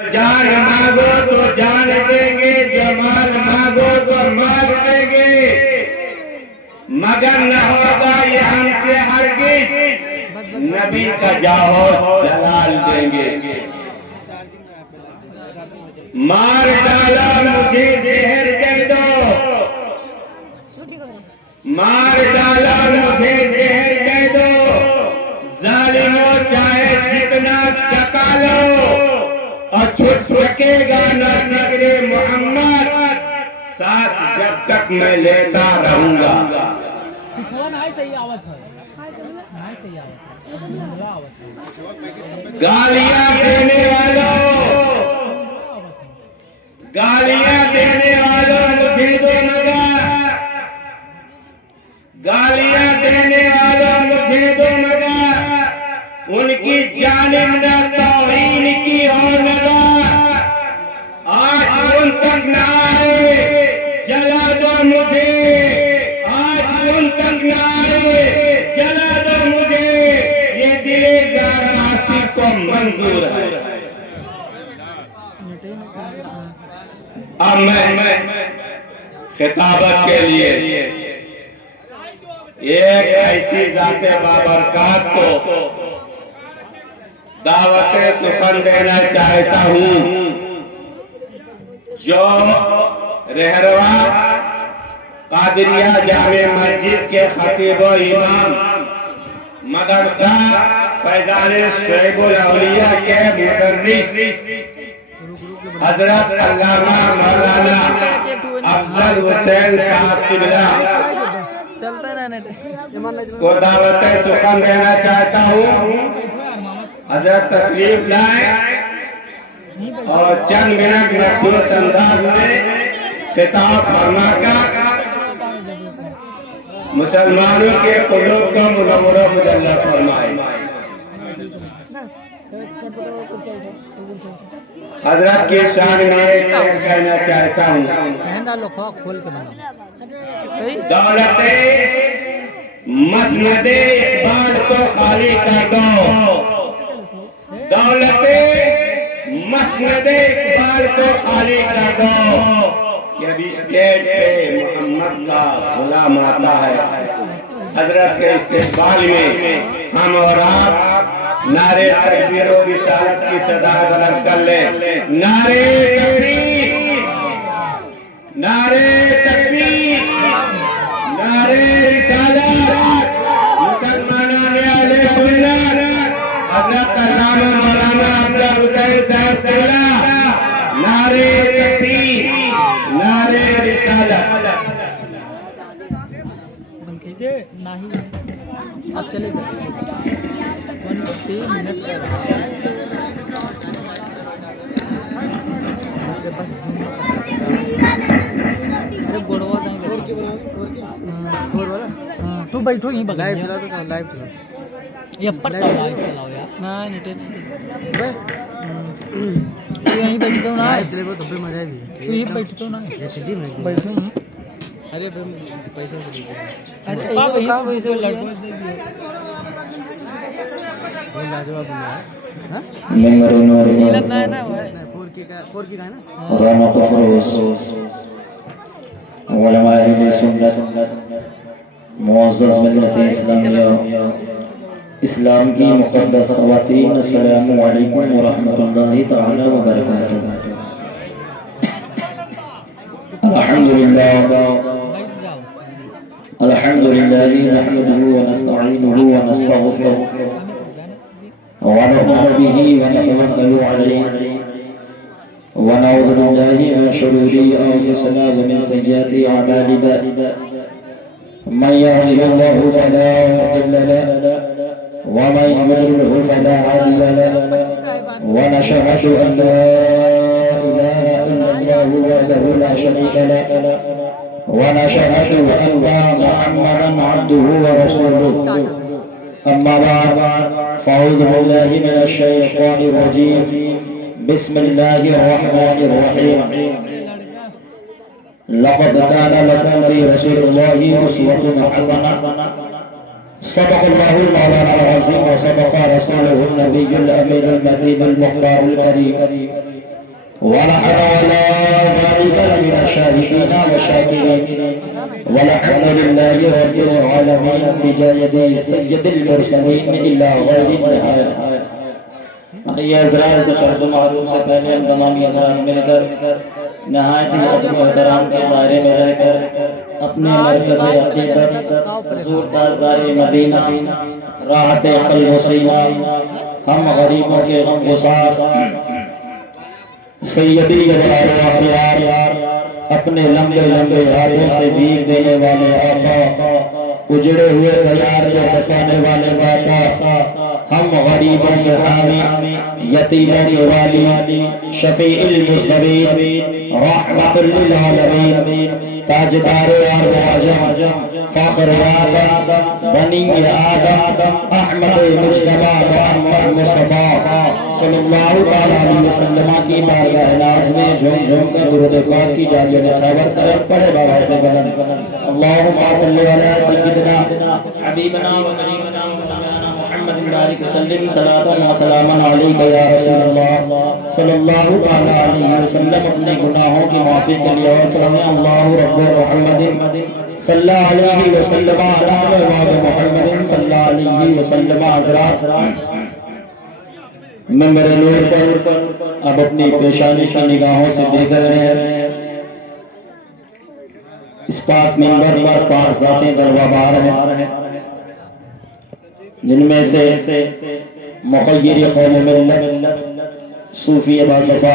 جان مانگو تو جان دیں گے، جمال مانگو تو مال دیں گے، مگر نہ ہوگا یہ ہم سے ہرگز، نبی کا جاؤ جلال دیں گے۔ مار ڈالا مجھے زہر دے دو، مار ڈالا مجھے زہر دے دو، ظالموں چاہے جتنا سکا لو، اور چھٹ سکے گا نہ ذکر محمد، ساتھ جب تک میں لیتا رہوں گا۔ گالیاں دینے والوں، گالیاں دینے والوں مجھے دو مگر، گالیاں دینے والوں مجھے دو مگر، ان کی جانب نہ توہین کی اور نظر، آج ان تک نہ آئے جلا دو مجھے، آج ان تک نہ آئے جلا دو مجھے، یہ دل زار عاشق کو منظور ہے۔ اب میں خطابت کے لیے ایک ایسی ذات بابرکات کو دعوت سخن دینا چاہتا ہوں جو رہنما قادریہ جامع مسجد کے خطیب و امام، مدرسہ فیضان شعیب الاولیاء کے مدرس حضرت علامہ مولانا افضل حسین صاحب قبلہ کو دعوت سخن دینا چاہتا ہوں۔ حضرت تشریف لائیں اور چند منٹ مخصوص انداز میں خطاب فرما کر مسلمانوں کے قلوب کو منور و مجلل فرمائے۔ حضرت کی شان میں کہنا چاہتا ہوں، دولت مسند اقبال کو خالی کر دو، دولت مسند اقبال کو خالی کر دو، کہ ابھی اسٹیج پہ محمد کا غلام آتا ہے۔ حضرت کے استقبال میں ہم اور آپ نعرے تکبیر و رسالت کی صدا بلند کر لیں۔ نعرے تکبیر، نعرے تکبیر، نعرے رسالت، مسلمانان اہل سنت، حضرت علامہ مولانا افضل حسین صاحب قبلہ، نعرے تکبیر، نعرے رسالت۔ آپ چلے گئے 3 منٹ سے رہا گوڑوا دیں گے تو بیٹھو ہی لائیو چلا تو لائیو چلا یہ پر لائیو چلاؤ یار نہ نیٹ تو یہیں بیٹھتا ہوں نا چلے وہ تو مزہ بھی تو یہیں بیٹھتا ہوں نا بیٹھو ہوں۔ ارے پیسہ سے ارے آپ یہاں پیسے لڑکوں بول لاجواب ہے نمبر نور لگنا ہے نا 4 کی کا ہے نا رانا فروز علماء اہل سنت، معزز ملت اسلامیہ، اسلام کی مقدس خواتین، السلام علیکم ورحمۃ اللہ تعالی وبرکاتہ۔ الحمدللہ نحمده ونستعینه ونستغفره ونؤمن به ونتوکل علیہ ونعوذ باللہ من شرور انفسنا ومن سیئات اعمالنا من يهده الله فلا مضل له ومن يضلل فلا هادي له ونشهد ان لا اله الا الله وحده لا شريك له ونشهد ان محمدا عبده ورسوله اما بعد فاعوذ بالله من الشيطان الرجيم بسم الله الرحمن الرحيم لقد كان لكم في رسول الله أسوة حسنة صدق الله مولانا العظيم وصدق رسوله النبي الأمين المتين المختار الكريم ونحن على ذلك لمن الشاهدين والشاكرين والحمد لله رب العالمين بجاية سيد المرسلين إلى غير النهاية. یہ حضرات کچھ عرض و معروف سے پہلے ہم تمامی حضرات مل کر نہایت ہی عظیم و احترام کے دائرے میں رہ کر اپنے مرکز عقیدت حضور تاجدار مدینہ راحت قلب و سینہ ہم غریبوں کے غم گسار سیدی ابرار اخیار اپنے لمبے لمبے ہاتھوں سے بھیگ دینے والے آقا اجڑے ہوئے دیار کو بسانے والے باقا ہم غریبوں کے حامی یتیموں کے والی شفیع المذنبین رحمت للعالمین تاجدار آدم فخر آدم بنی آدم احمد مجتبی محمد مصطفیٰ صلی اللہ علیہ وسلم کی بارگاہ ناز میں جھوم جھوم کر درود پاک کی جاری نچھاور کریں پڑھے بابا سے بلند اللہم صلی علی سیدنا حبیبنا و کریمنا محمد بارک وسلم صلاۃ و سلاما علیک یا رسول اللہ صلی اللہ علیہ وسلم. اپنے گناہوں کی معافی کے لیے اور پڑھیں اللہ رب محمد صلی اللہ علیہ وسلم علی محمد صلی اللہ علیہ وسلم. حضرات ممبر نور پر اب اپنی پیشانی کی نگاہوں سے دیکھ رہے ہیں اس پاک ممبر پر 5 ذاتیں جلوہ بار ہیں جن میں سے مخیر قوم ملت صوفی باصفا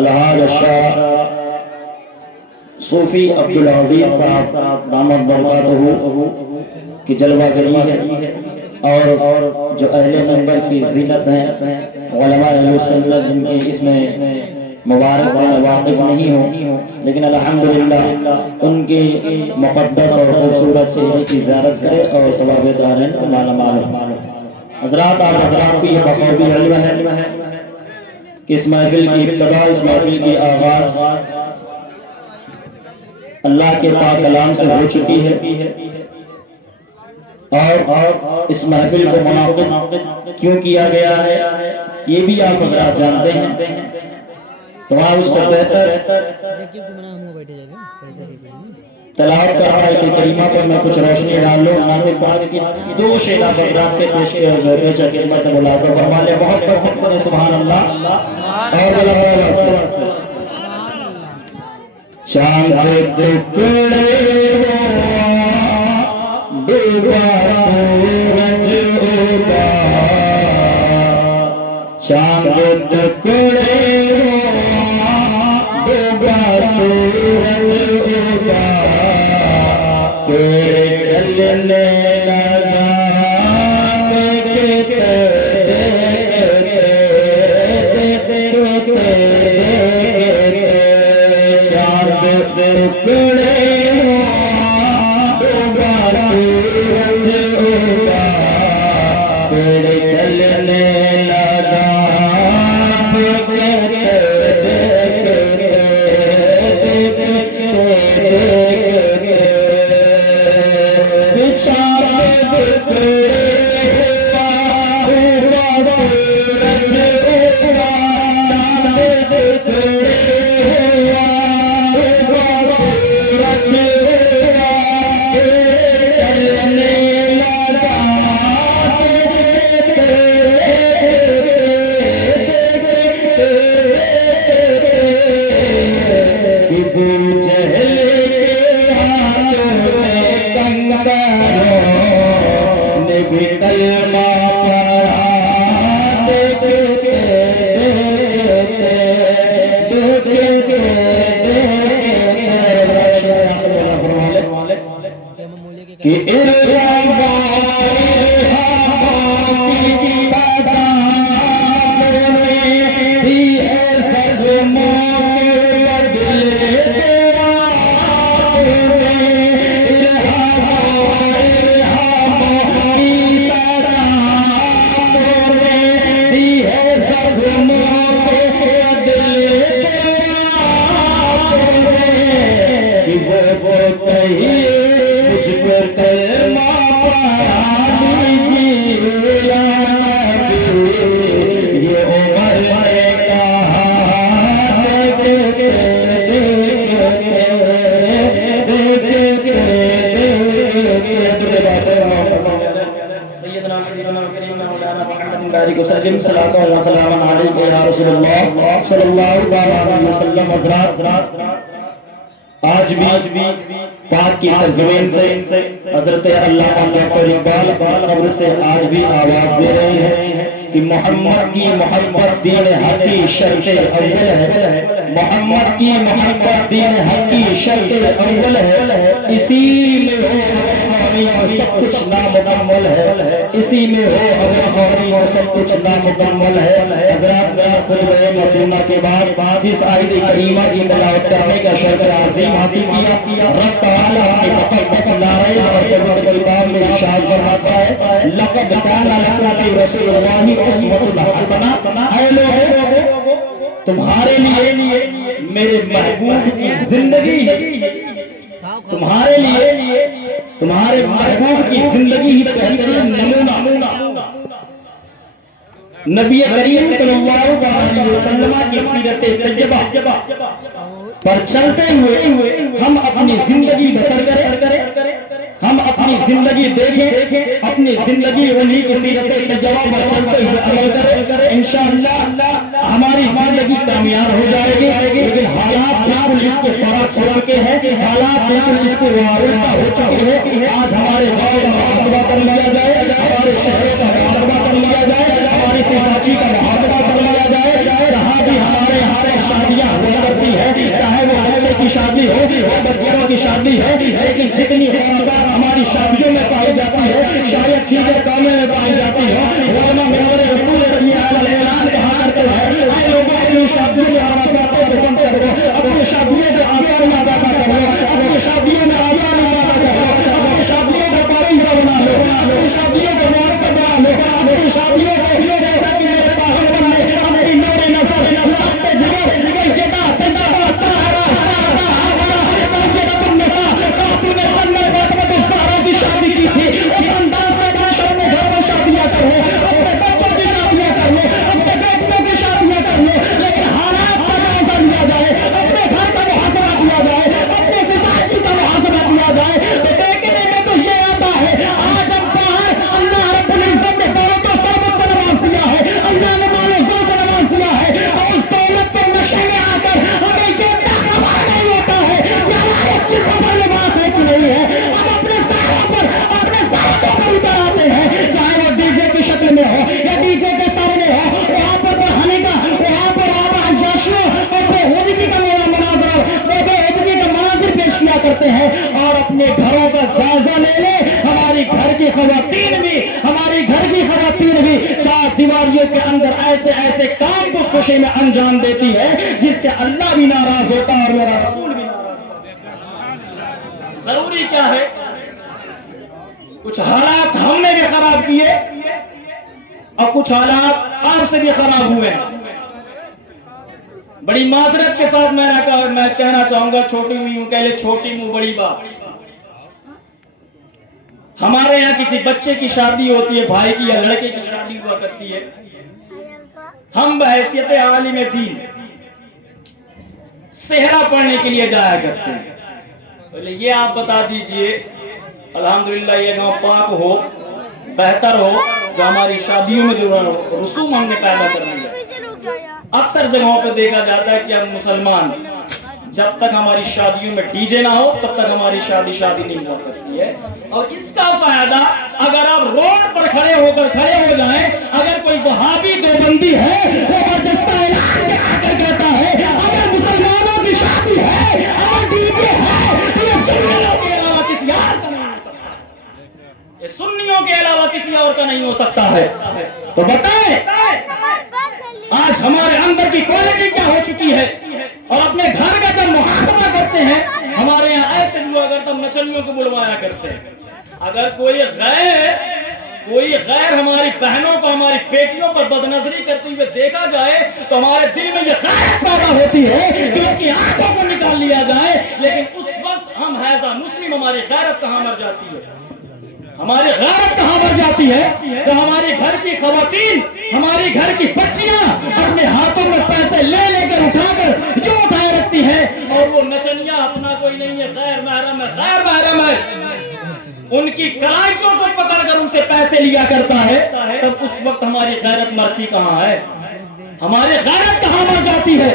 الحاج الشاہ صوفی عبدالعزیز صاحب دامت برکاتہ کی جلوہ گری ہے اور جو اہل منبر کی زینت ہیں علماء اہل سنت جن کی اس میں مبارک سے واقف نہیں ہوں لیکن الحمدللہ ان کی مقدس اور خوبصورت چہرے کی زیارت کرے اور ثواب دارین کو مالا مال ہو. حضرات آپ حضرات کو یہ بخوبی علم ہے کہ اس محفل کی ابتدا اس محفل کی آغاز اللہ کے پاک کلام سے ہو چکی ہے اور اس محفل کو منعقد کیوں کیا گیا ہے یہ بھی آپ حضرات جانتے ہیں. تمام اس سے بہتر تلاوت کا آیت کریمہ پر میں کچھ روشنی ڈال لوں. نام پاک کی 2 شعرہ حضرات کے پیش کے خدمت میں ملازم فرما لیں. بہت پسند کریں سبحان اللہ اور بلند چاند ٹکڑے ڈوبا سورج اگا چاند ٹکڑے ڈوبا سورج اگا پیڑ چلنے لگا چاند ٹکڑے صلاۃ و سلام علیک یا رسول اللہ صلی اللہ علیہ وسلم۔ حضرات آج بھی پاک کی سرزمین سے حضرت علامہ ڈاکٹر اقبال قبر سے آج بھی آواز دے رہے ہیں کہ محمد کی محبت دین حق کی شرط اول ہے، محمد کی محبت دین حق کی شرط اول ہے، اسی میں ہو ابرخانی اور سب کچھ نامکمل ہے، اسی میں ہو ابرخانی اور سب کچھ نامکمل ہے۔ حضرات میں خطبہ معصومہ کے بعد جس آیت کریمہ کی تلاوت کرنے کا شرف عظیم حاصل کیا، رب تعالیٰ اپنی مقدس نعرے اور پوتر کتاب میں ارشاد فرماتا ہے لقد کان لکم فی رسول اللہ اسوۃ حسنہ، اے لوگو تمہارے لیے میرے محبوب کی زندگی، تمہارے لیے تمہارے محبوب کی زندگی ہی بہترین نمونہ، نبی کریم صلی اللہ علیہ وسلم کی سیرت طیبہ پر چلتے ہوئے ہم اپنی زندگی بسر کریں، ہم اپنی زندگی دیکھیں، اپنی زندگی انہی کی سیرت طیبہ پر چلتے ہوئے عمل کریں، انشاءاللہ ہماری زندگی کامیاب ہو جائے گی۔ لیکن حالات بالکل اس کے برعکس ہو چکے ہیں، حالات بالکل اس کے الٹا ہو چکے ہیں۔ آج ہمارے گاؤں کا محاسبہ کر لیا جائے، ہمارے شہروں کا محاسبہ کر لیا جائے، ہماری سماجی کا محاسبہ کر لیا جائے، جہاں بھی ہمارے شادیاں ہوا کرتی ہے، چاہے وہ بچے کی شادی ہو یا بچوں کی شادی ہو، لیکن جتنی خرابات ہماری شادیوں میں پائی جاتی ہے شاید دیگر کاموں میں پائی جاتی ہو، ورنہ محمد رسول اعلان کہا کرتے ہیں اے لوگوں اپنی شادیوں میں خرابات کو ختم کر دو، اپنی شادیوں میں آسانیاں پیدا کرو، اپنی شادیوں میں آسانیاں پیدا کرو، اپنی شادیوں کو پاکیزہ بنا لو، اپنی شادیوں کو مؤثر بنا لو، اپنی شادیوں کو جیسا کہ میرے پاگل نے اپنی نور نظر اپنے جگر سجدہ تنبہ طاہرہ سادہ حوالہ سیدۃ النساء خاتون جنت فاطمہ الزہرا کی شادی کی تھی، اس انداز سے اپنے گھر میں شادیاں کر لو، اپنے بچوں کی شادیاں کر لو، اپنے بیٹیوں کی شادیاں کر لو، لیکن حالات کا جائزہ لیا جائے، اپنے گھر کا محاسبہ کیا جائے، اپنے سماجی کا محاسبہ کیا جائے، تو دیکھنے میں تو یہ آتا ہے آج ہم باہر اللہ رب العزت نے دولت و ثروت سے نواز دیا ہے، اللہ نے مال و زر سے نواز دیا ہے، اور اس دولت کے نشے میں آ کر ہمیں یہ خبر نہیں ہوتا ہے کہ ہمارے جسم پر لباس ہے کہ نہیں ہے، ہم اپنے ساروں پر اپنے ساروں پر اتر آتے ہیں، چاہے وہ ڈی جے کی شکل میں ہو یا ڈی جے کے سامنے ہو، وہاں پر بڑھانے کا وہاں پر عیاشیوں اور بےہودگی کا مناظر بےہودگی کا مناظر پیش کیا کرتے ہیں، اور اپنے گھروں کا جائزہ لے لے، ہماری گھر کی خواتین بھی چار دیواریوں کے اندر ایسے ایسے کام کو خوشی میں انجام دیتی ہے جس سے اللہ بھی ناراض ہوتا ہے اور میرا رسول بھی ناراض ہوتا ہے۔ ضروری کیا ہے؟ کچھ حالات ہم نے بھی خراب کیے اور کچھ حالات آپ سے بھی خراب ہوئے ہیں۔ بڑی معذرت کے ساتھ میں کہنا چاہوں گا، چھوٹی ہوئی ہوں کہہ لے چھوٹی منہ بڑی بات، ہمارے یہاں کسی بچے کی شادی ہوتی ہے، بھائی کی یا لڑکے کی شادی ہوا کرتی ہے، ہم بحیثیت عالم دین صحرا پڑھنے کے لیے جایا کرتے ہیں۔ پہلے یہ آپ بتا دیجئے الحمدللہ یہ گاؤں پاک ہو، بہتر ہو، جو ہماری شادیوں میں جو رسوم ہم نے پیدا کر لیا۔ اکثر جگہوں پہ دیکھا جاتا ہے کہ ہم مسلمان جب تک ہماری شادیوں میں ڈی جے نہ ہو تب تک ہماری شادی نہیں ہوا کرتی ہے، اور اس کا فائدہ اگر آپ روڈ پر کھڑے ہو جائیں، اگر کوئی وہابی دیوبندی ہے وہ برجستہ اعلان آ کر کہتا ہے اگر مسلمانوں کی شادی ہے، اگر ڈی جے ہے تو یہ سنیوں کے علاوہ کسی اور کا نہیں ہو سکتا، یہ سنیوں کے علاوہ کسی اور کا نہیں ہو سکتا ہے۔ تو بتائیں آج ہمارے اندر کی کوالٹی کیا ہو چکی ہے، اور اپنے گھر کا جب محاسبہ کرتے ہیں، ہمارے یہاں ایسے ہوا کرتا ہم نچلیوں کو بلوایا کرتے ہیں، اگر کوئی غیر ہماری بہنوں کو ہماری بیٹیوں پر بدنظری کرتے ہوئے دیکھا جائے تو ہمارے دل میں یہ غیرت پیدا ہوتی ہے کہ اس کی آنکھوں کو نکال لیا جائے، لیکن اس وقت ہم حیضہ مسلم ہماری غیرت کہاں مر جاتی ہے، ہماری غیرت کہاں مر جاتی ہے کہ ہماری گھر کی خواتین، ہماری گھر کی بچیاں اپنے ہاتھوں میں پیسے لے کر اٹھا کر جو اٹھائے رکھتی ہیں، اور وہ نچنیاں اپنا کوئی نہیں ہے، غیر محرم ہے، ان کی کلائچوں کو پکڑ کر ان سے پیسے پیسے لیا کرتا ہے تب اس وقت ہماری غیرت مرتی کہاں ہے؟ ہماری غیرت کہاں مر جاتی ہے؟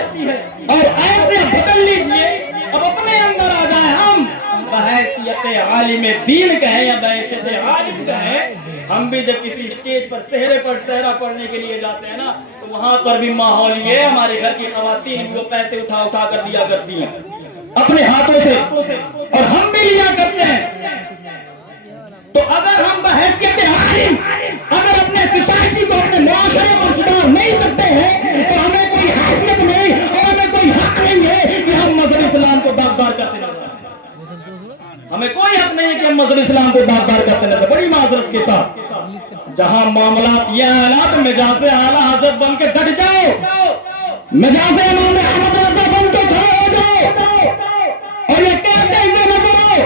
اور ایسے بدل لیجئے، اب اپنے اندر آ جائیں، ہم بحیثیت عالم دین کہیں یا بحیثیت عالم کہیں، ہم بھی جب کسی اسٹیج پر صحرا پڑھنے کے لیے جاتے ہیں نا تو وہاں پر بھی ماحول یہ ہے، ہمارے گھر کی خواتین بھی وہ پیسے اٹھا کر دیا کرتی ہیں اپنے ہاتھوں سے، اور ہم بھی لیا کرتے ہیں۔ تو اگر ہم بحیثیت عالم اگر اپنے سوسائٹی کو، اپنے معاشرے کو سدھار نہیں سکتے ہیں تو ہمیں کوئی حیثیت نہیں اور ہمیں کوئی حق نہیں ہے کہ ہم مذہب اسلام کو داغدار کرتے نظر آئیں۔ ہمیں کوئی حق نہیں ہے کہ ہم مذہب اسلام کو داغدار کرتے نظر آئیں۔ بڑی معذرت کے ساتھ جہاں معاملات یہ ہیں نا تو مجاز اعلیٰ حضرت بن کے ڈٹ جاؤ، مجاز امام احمد رضا بن کے کھڑے ہو جاؤ اور یہ کہتے ہوئے نظر آؤ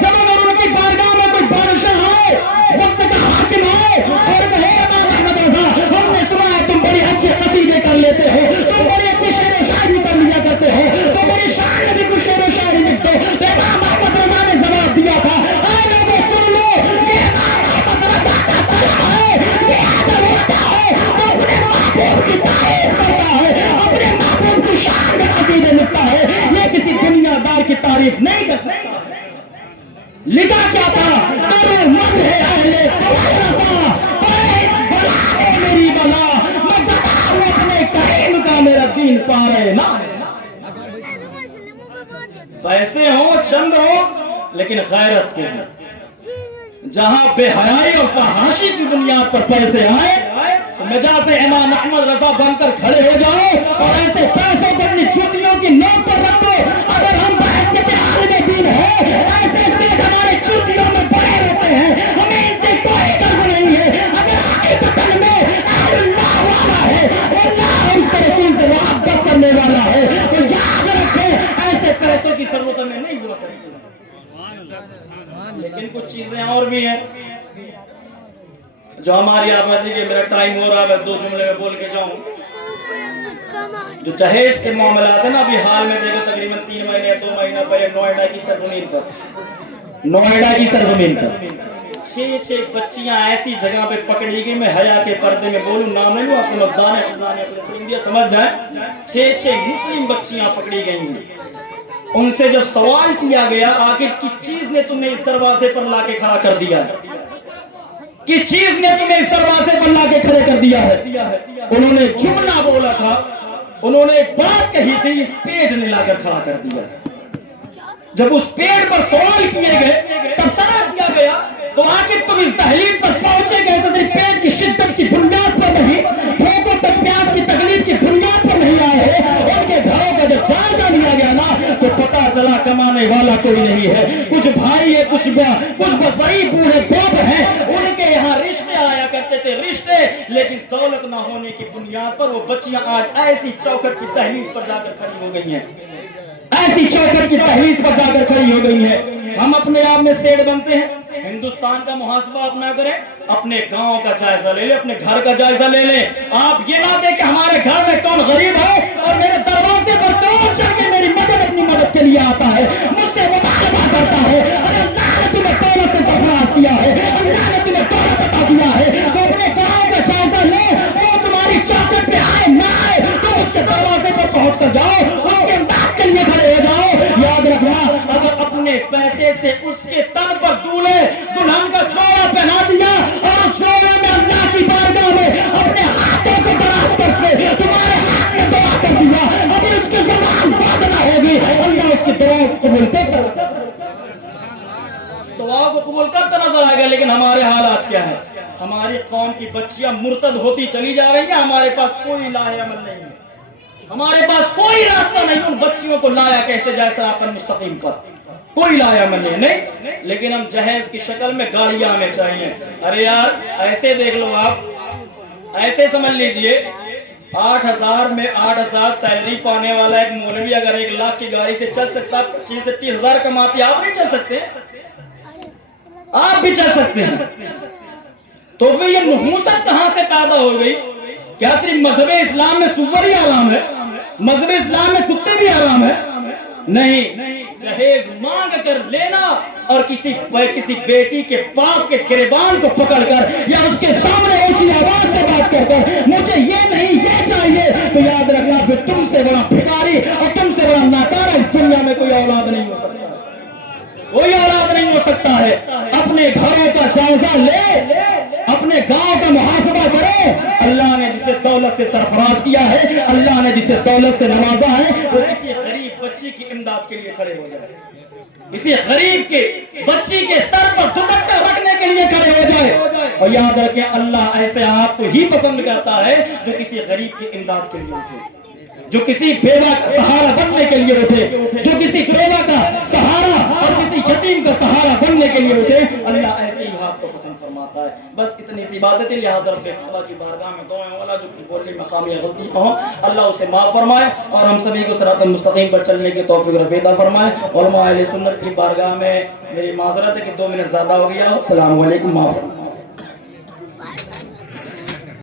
جب اگر ان کی بارگاہ میں کوئی بادشاہ آئے، وقت کا حاکم آئے اور کہے امام احمد رضا ہم نے سنا ہے تم بڑی اچھے قصیدے کر لیتے ہو، تم بڑے اچھے شعر و شاعری کر لیا کرتے ہو، تو بڑی شان میں بھی کچھ شعر و شاعری لکھتے ہو، تو امام احمد رضا نے جواب دیا تھا، اے لوگوں سن لو، یہ امام احمد رضا کا طلب ہے، یہ اگر ہوتا ہے تو اپنے محبوب کی تعریف کرتا ہے، اپنے محبوب کی شان میں قصیدے لکھتا ہے، یہ کسی دنیا دار کی تعریف نہیں کر سکتا۔ لکھا کیا تھا؟ کرو مد ہے اہل قوی رضا، باعث بلا ہے میری بلا، میں گدا ہوں اپنے کریم کا، میرا دین پا رہے نا۔ پیسے ہوں چند ہوں لیکن غیرت کے ہیں۔ جہاں بے حیائی اور فحاشی کی بنیاد پر پیسے آئے تو مجاز امام احمد رضا بن کر کھڑے ہو جاؤ اور ایسے پیسوں کو اپنی چھٹیوں کی نوٹ پر رکھو۔ اگر ہم بحیثیت عالم دین ہے، ایسے سیٹ ہمارے چھٹیوں میں پڑے رہتے ہیں، ہمیں اس سے کوئی غرض نہیں ہے۔ اگر حقیقت میں اہل اللہ والا ہے، اللہ اس کے رسول سے محبت کرنے والا ہے تو یاد رکھے ایسے پیسوں کی ضرورت ہمیں نہیں ہوا کرتی۔ لیکن کچھ چیزیں اور بھی ہیں جو ہماری آبادی کے، میرا ٹائم ہو رہا ہے، دو جملے میں بول کے جاؤں۔ جو جہیز کے معاملات ہیں نا، ابھی حال میں دیکھو تقریباً 3 مہینے یا 2 مہینہ پہلے نوئیڈا کی سرزمین پر 6 بچیاں ایسی جگہ پہ پکڑی گئی، میں حیا کے پردے میں بولوں، نام نہیں لوں، آپ سمجھدار ہیں، خزانے اپنے سرندیہ سمجھ جائیں، 6 مسلم بچیاں پکڑی گئی ہیں۔ ان سے جب سوال کیا گیا آخر کس چیز نے تمہیں اس دروازے پر لا کے کھڑا کر دیا ہے، کس چیز نے تمہیں اس دروازے پر لا کے کھڑے کر دیا ہے، انہوں نے جملہ بولا تھا، انہوں نے ایک بات کہی تھی، اس پیڑ نے لا کر کھڑا کر دیا۔ جب اس پیڑ پر سوال کیے گئے تبصرہ کیا گیا تو آخر تم اس دہلیز پر پہنچے گئے تو پیڑ کی شدت کی بنیاد پر نہیں، بھوکوں تک پیاس کی تکلیف کی بنیاد پر نہیں آئے ہیں۔ ان کے گھروں کا جب جائزہ لیا گیا نا تو پتا چلا کمانے والا کوئی نہیں ہے، کچھ بھائی ہے، کچھ بسائی بوڑھے باپ ہیں، ان کے یہاں رشتے آیا کرتے تھے، رشتے، لیکن دولت نہ ہونے کی بنیاد پر وہ بچیاں آج ایسی چوکھٹ کی دہلیز پر جا کر کھڑی ہو گئی ہیں، ایسی چوکھٹ کی دہلیز پر جا کر کھڑی ہو گئی ہیں۔ ہم اپنے آپ میں سیٹ بنتے ہیں، ہندوستان کا محاسبہ آپ نہ کریں، اپنے گاؤں کا جائزہ لے لیں، اپنے گھر کا جائزہ لے لیں۔ آپ یہ نہ دیکھ کہ ہمارے گھر میں کون غریب ہے اور میرے دروازے پر کون چڑھ کے میری مدد اپنی مدد کے لیے آتا ہے، مجھ سے مطالبہ کرتا ہے۔ اگر اللہ نے تمہیں دولت سے سرفراز کیا ہے، اللہ نے تمہیں دولت عطا کیا ہے تو اپنے گاؤں کا جائزہ لے، وہ تمہاری چوکھٹ پہ آئے نہ آئے تم اس کے دروازے پر پہنچ کر جاؤ، اس کے امداد کے لیے کھڑے ہو جاؤ۔ یاد رکھنا اگر اپنے پیسے سے اس کے تن پر دولہے دلہن کا جوڑا پہنا دیا اور جوڑے میں اللہ کی بارگاہ میں اپنے ہاتھوں کو دراز کر کے تمہارے ہاتھ میں دعا کر دیا، ابھی اس کی زبان بند نہ ہوگی، اللہ اس کی دعاؤں کو قبول کرتا دعاؤں کو قبول کرتا نظر آئے گا۔ لیکن ہمارے حالات کیا ہیں؟ ہماری قوم کی بچیاں مرتد ہوتی چلی جا رہی ہیں، ہمارے پاس کوئی لاہ عمل نہیں ہے، ہمارے پاس کوئی راستہ نہیں ان بچیوں کو لایا کیسے جائے صراط مستقیم پر، کوئی لایا من نہیں۔ لیکن ہم جہیز کی شکل میں گاڑیاں ہمیں چاہیے۔ ارے یار ایسے دیکھ لو، آپ ایسے سمجھ لیجئے 8,000 میں 8,000 سیلری پانے والا ایک مولوی اگر 1 لاکھ کی گاڑی سے چل سکتا، 25 سے 30,000 کماتی، آپ نہیں چل سکتے؟ آپ بھی چل سکتے ہیں۔ تو پھر یہ نحوست کہاں سے پیدا ہو گئی؟ کیا صرف مذہب اسلام میں سور ہی حرام ہے؟ مذہب اسلام میں کتے بھی حرام ہے؟ نہیں، جہیز مانگ کر لینا اور کسی بیٹی کے باپ کے گریبان کو پکڑ کر یا اس کے سامنے اونچی آواز سے بات کر کر مجھے یہ نہیں یہ چاہیے، تو یاد رکھنا پھر تم سے بڑا بھکاری اور تم سے بڑا ناکارہ اس دنیا میں کوئی اولاد نہیں ہو سکتا، کوئی اولاد نہیں ہو سکتا ہے۔ اپنے گھروں کا جائزہ لے، اپنے گاؤں کا محاسبہ کرو۔ اللہ نے جسے دولت سے سرفراز کیا ہے، اللہ نے جسے دولت سے نوازا ہے، وہ کسی غریب بچی کی امداد کے لیے کھڑے ہو جائے، کسی غریب کے بچی کے سر پر دوپٹہ رکھنے کے لیے کھڑے ہو جائے۔ اور یاد رکھیں اللہ ایسے آپ کو ہی پسند کرتا ہے جو کسی غریب کی امداد کے لیے اٹھے، جو کسی بیوہ کا سہارا بننے کے لیے اٹھے، جو کسی بیوہ کا سہارا اور کسی یتیم کا سہارا بننے کے لیے اٹھے، اللہ ایسے ہی آپ کو پسند فرماتا ہے۔ بس اتنی سی باتیں لہٰذا رب خدا کی بارگاہ میں دعائیں والا جو کچھ بولنے میں خامی غلطی ہوں اللہ اسے معاف فرمائے اور ہم سبھی کو صراط المستقیم پر چلنے کی توفیق رفیدہ فرمائے۔ علماء اہل سنت کی بارگاہ میں میری معذرت ہے کہ 2 منٹ زیادہ ہو گیا۔ السلام علیکم، معاف فرمائے۔